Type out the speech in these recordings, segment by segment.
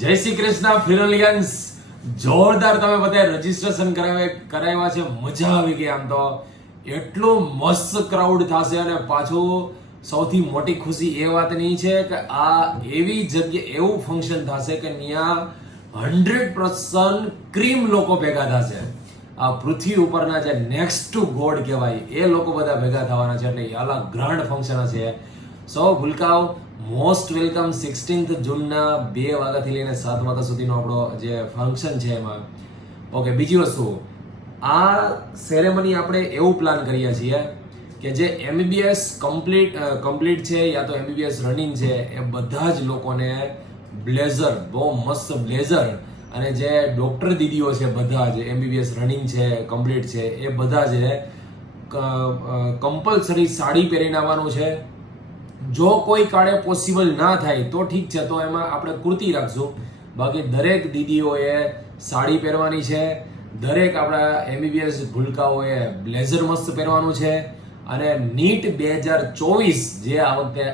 જય શ્રી કૃષ્ણ ફિરોલિયન્સ. જોરદાર તમે બધા રજીસ્ટ્રેશન કરાવ્યા છે, મજા આવી ગઈ. આમ તો એટલું મસ્ત ક્રાઉડ થશે અને પાછું સૌથી મોટી ખુશી એ વાતની છે કે આ એવી જગ્યા એવું ફંક્શન થશે કે ત્યાં 100% ક્રીમ લોકો ભેગા થશે. આ પૃથ્વી ઉપરના જે નેક્સ્ટ ટુ ગોડ કહેવાય એ લોકો બધા ભેગા થવાના છે, એટલે અલગ ગ્રાન્ડ ફંક્શન હશે. સો ભૂલકાઓ મોસ્ટ વેલકમ 16th જૂનના 2 વાગ્યાથી લઈને 7 વાગ્યા સુધીનો આપણો જે ફંક્શન છે એમાં. ઓકે, બીજી વસ્તુ, આ સેરેમની આપણે એવું પ્લાન કરીએ છીએ કે જે MBBS કમ્પ્લીટ છે યા તો MBBS રનિંગ છે એ બધા જ લોકોને બ્લેઝર, બહુ મસ્ત બ્લેઝર, અને જે ડોક્ટર દીદીઓ છે બધા જ MBBS રનિંગ છે, કમ્પ્લીટ છે, એ બધા જ કમ્પલસરી સાડી પહેરીને આવવાનું છે. જો કોઈ કાળે પોસિબલ ના થાય તો ઠીક છે, તો એમાં આપણે કુર્તી રાખશું. બાકી દરેક દીદીઓએ સાડી પહેરવાની છે, દરેક આપણા MBBS ભૂલકાઓએ બ્લેઝર મસ્ત પહેરવાનું છે. અને નીટ 2024 જે આ વખતે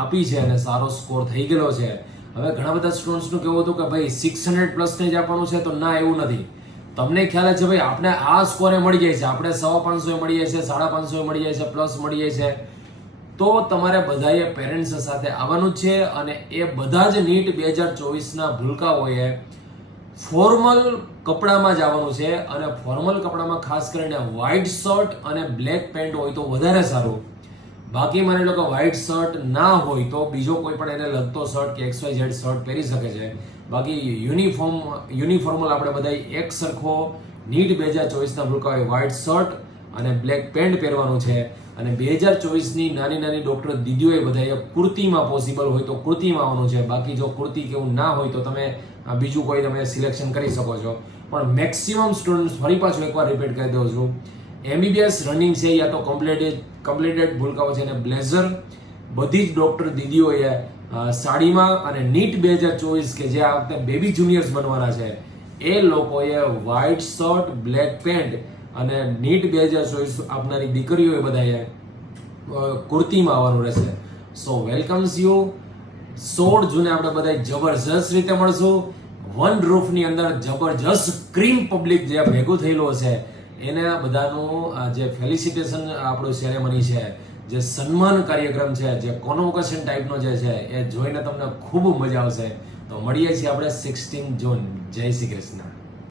આપી છે અને સારો સ્કોર થઈ ગયેલો છે. હવે ઘણા બધા સ્ટુડન્ટ્સનું કેવું હતું કે ભાઈ 600 પ્લસ જ આપવાનું છે, તો ના, એવું નથી. તમને ખ્યાલ છે ભાઈ, આપણે આ સ્કોરે મળી જાય છે, આપણે 550 મળી જાય છે, 550 મળી જાય છે, પ્લસ મળી જાય છે. તો તમારે બધાએ પેરેન્ટ્સ સાથે આવવાનું જ છે. અને એ બધા જ નીટ 2024ના ભૂલકાઓએ ફોર્મલ કપડામાં જ આવવાનું છે. અને ફોર્મલ કપડામાં ખાસ કરીને વ્હાઇટ શર્ટ અને બ્લેક પેન્ટ હોય તો વધારે સારું. બાકી માની લો કે વ્હાઇટ શર્ટ ના હોય તો બીજો કોઈ પણ એને લગતો શર્ટ કે XYZ શર્ટ પહેરી શકે છે. બાકી યુનિફોર્મલ આપણે બધા એક સરખો નીટ 2024ના ભૂલકાઓએ વ્હાઇટ શર્ટ અને બ્લેક પેન્ટ પહેરવાનું છે. અને 2024ની નાની ડોક્ટર દીદીઓએ બધાએ કુર્તીમાં પોસિબલ હોય તો કુર્તીમાં આવવાનું છે. બાકી જો કુર્તી કેવું ના હોય તો તમે બીજું કોઈ તમે સિલેક્શન કરી શકો છો. પણ મેક્સિમમ સ્ટુડન્ટ્સ, ફરી પાછું એકવાર રિપીટ કરી દઉં છું, MBBS રનિંગ છે યા તો કમ્પ્લીટેડ ભૂલકાઓ છે, અને બ્લેઝર બધી જ ડોક્ટર દીદીઓએ સાડીમાં, અને નીટ 2024 કે જે આ વખતે બેબી જુનિયર્સ બનવાના છે એ લોકોએ વ્હાઇટ શર્ટ, બ્લેક પેન્ટ, અને નીટ 2024 આપનારી દીકરીઓએ બધાએ કુર્તીમાં આવવાનું રહેશે. સો વેલકમ્સ યુ. 16 જૂને આપણે બધા જબરજસ્ત રીતે મળશું. વન રૂફની અંદર જબરજસ્ત ક્રીમ પબ્લિક જે ભેગું થયેલું છે એને બધાનું જે ફેલિસિટેશન આપણું સેરેમની છે, જે સન્માન કાર્યક્રમ છે, જે કોન્વોકેશન ટાઈપનો જે છે એ જોઈને તમને ખૂબ મજા આવશે. તો મળીએ છીએ આપણે 16 જૂન. જય શ્રી કૃષ્ણ.